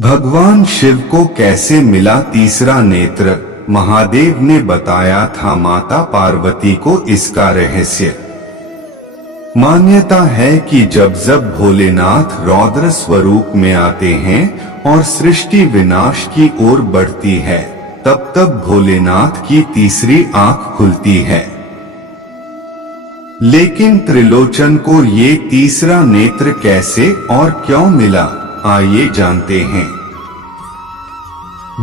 भगवान शिव को कैसे मिला तीसरा नेत्र? महादेव ने बताया था माता पार्वती को इसका रहस्य। मान्यता है कि जब जब भोलेनाथ रौद्र स्वरूप में आते हैं और सृष्टि विनाश की ओर बढ़ती है, तब तब भोलेनाथ की तीसरी आंख खुलती है। लेकिन त्रिलोचन को ये तीसरा नेत्र कैसे और क्यों मिला, आइए जानते हैं।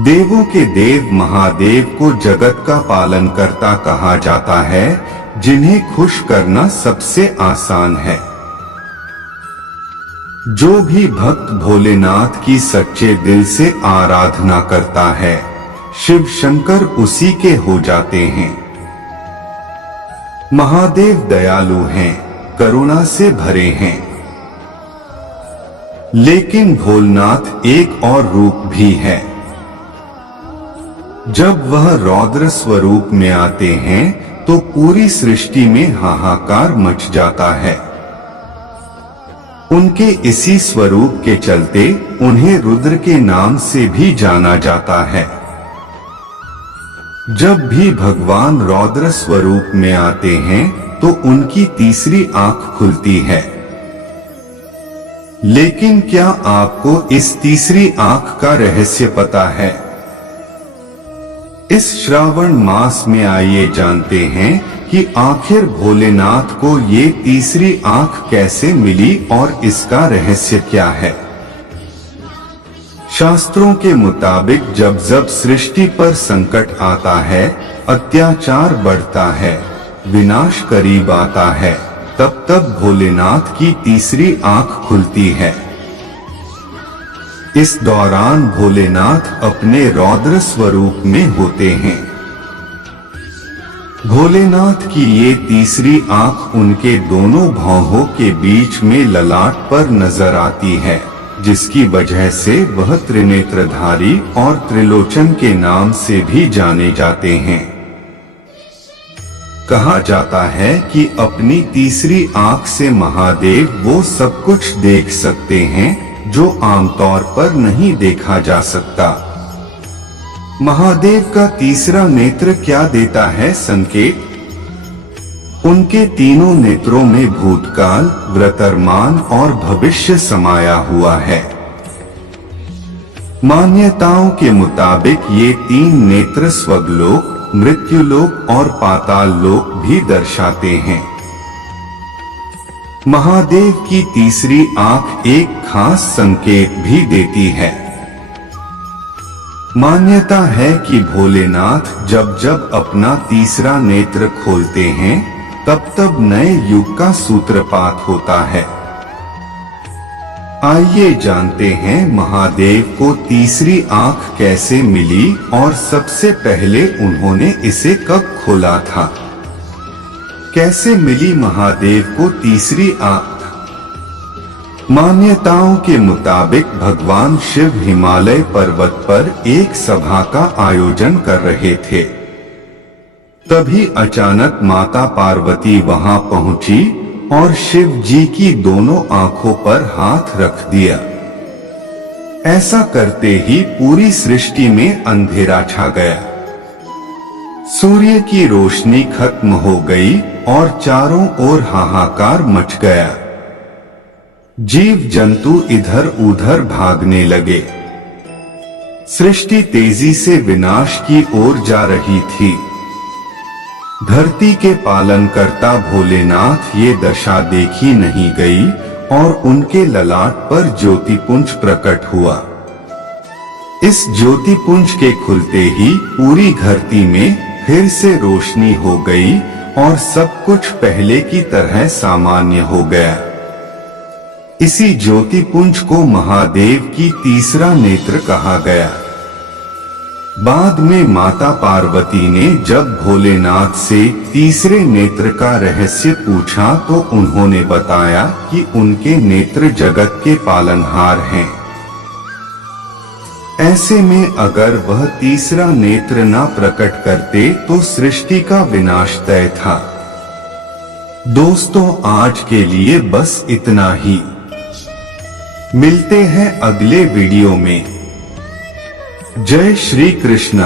देवों के देव महादेव को जगत का पालन करता कहा जाता है, जिन्हें खुश करना सबसे आसान है। जो भी भक्त भोलेनाथ की सच्चे दिल से आराधना करता है, शिव शंकर उसी के हो जाते हैं। महादेव दयालु हैं, करुणा से भरे हैं। लेकिन भोलेनाथ एक और रूप भी है। जब वह रौद्र स्वरूप में आते हैं तो पूरी सृष्टि में हाहाकार मच जाता है। उनके इसी स्वरूप के चलते उन्हें रुद्र के नाम से भी जाना जाता है। जब भी भगवान रौद्र स्वरूप में आते हैं तो उनकी तीसरी आंख खुलती है। लेकिन क्या आपको इस तीसरी आंख का रहस्य पता है? इस श्रावण मास में आइए जानते हैं कि आखिर भोलेनाथ को ये तीसरी आंख कैसे मिली और इसका रहस्य क्या है। शास्त्रों के मुताबिक जब जब सृष्टि पर संकट आता है, अत्याचार बढ़ता है, विनाश करीब आता है, तब तब भोलेनाथ की तीसरी आंख खुलती है। इस दौरान भोलेनाथ अपने रौद्र स्वरूप में होते हैं। भोलेनाथ की ये तीसरी आंख उनके दोनों भौहों के बीच में ललाट पर नजर आती है, जिसकी वजह से वह त्रिनेत्रधारी और त्रिलोचन के नाम से भी जाने जाते हैं। कहा जाता है कि अपनी तीसरी आंख से महादेव वो सब कुछ देख सकते हैं जो आमतौर पर नहीं देखा जा सकता। महादेव का तीसरा नेत्र क्या देता है संकेत? उनके तीनों नेत्रों में भूतकाल, वर्तमान और भविष्य समाया हुआ है। मान्यताओं के मुताबिक ये तीन नेत्र स्वर्गलोक, मृत्युलोक और पाताल लोक भी दर्शाते हैं। महादेव की तीसरी आंख एक खास संकेत भी देती है। मान्यता है कि भोलेनाथ जब जब अपना तीसरा नेत्र खोलते हैं, तब तब नए युग का सूत्रपात होता है। आइए जानते हैं महादेव को तीसरी आंख कैसे मिली और सबसे पहले उन्होंने इसे कब खोला था। कैसे मिली महादेव को तीसरी आंख? मान्यताओं के मुताबिक भगवान शिव हिमालय पर्वत पर एक सभा का आयोजन कर रहे थे। तभी अचानक माता पार्वती वहां पहुंची और शिव जी की दोनों आंखों पर हाथ रख दिया। ऐसा करते ही पूरी सृष्टि में अंधेरा छा गया। सूर्य की रोशनी खत्म हो गई और चारों ओर हाहाकार मच गया। जीव जंतु इधर उधर भागने लगे। सृष्टि तेजी से विनाश की ओर जा रही थी। धरती के पालनकर्ता भोलेनाथ ये दशा देखी नहीं गई और उनके ललाट पर ज्योतिपुंज प्रकट हुआ। इस ज्योतिपुंज के खुलते ही पूरी धरती में फिर से रोशनी हो गई और सब कुछ पहले की तरह सामान्य हो गया। इसी ज्योतिपुंज को महादेव की तीसरा नेत्र कहा गया। बाद में माता पार्वती ने जब भोलेनाथ से तीसरे नेत्र का रहस्य पूछा तो उन्होंने बताया कि उनके नेत्र जगत के पालनहार हैं। ऐसे में अगर वह तीसरा नेत्र न प्रकट करते तो सृष्टि का विनाश तय था। दोस्तों, आज के लिए बस इतना ही। मिलते हैं अगले वीडियो में। जय श्री कृष्ण।